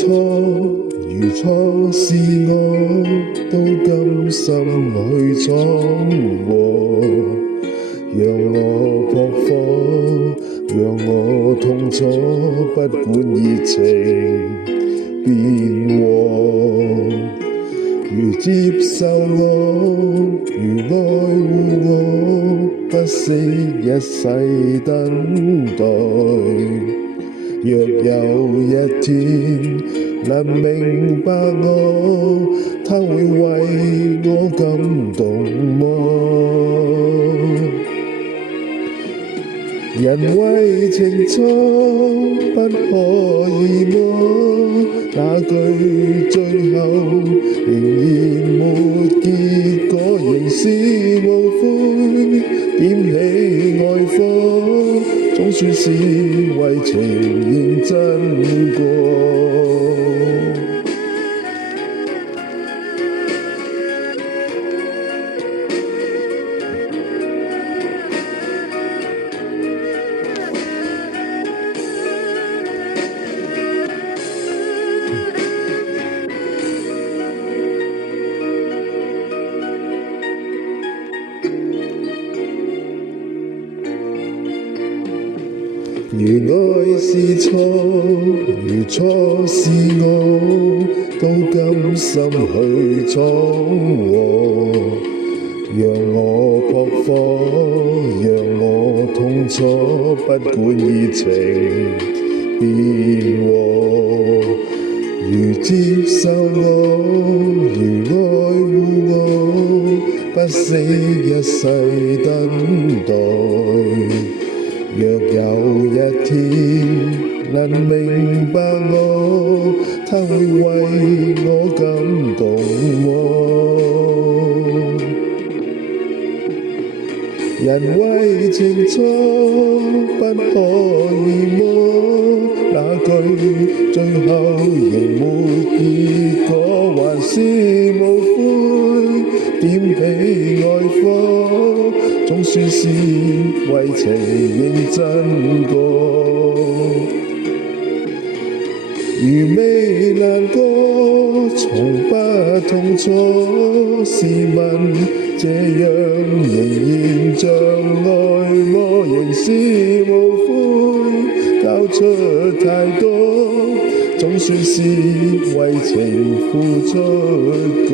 錯，如錯是我，都甘心去闖禍。讓我撲火，讓我痛楚，不管熱情變和。如接受我，如愛護我，不惜一世等待。若有一天能明白我，他會為我感動麼？人為情錯不可以麼？那句最後仍然沒結果，仍是無悔點起愛火，總算是為情認真過。如愛是錯，如錯是我，都甘心去闖禍。讓我撲火，讓我痛楚，不管熱情變和。如接受我，如愛護我，不惜一世等待。若有一天能明白我，他會為我感動麼？人為情錯不可以麼？那句最後仍沒結果，還是無悔點起愛火，總算是為情認真過。如未難過，從不痛楚，試問這樣仍然像愛麼？仍是無悔交出太多，總算是為情付出過。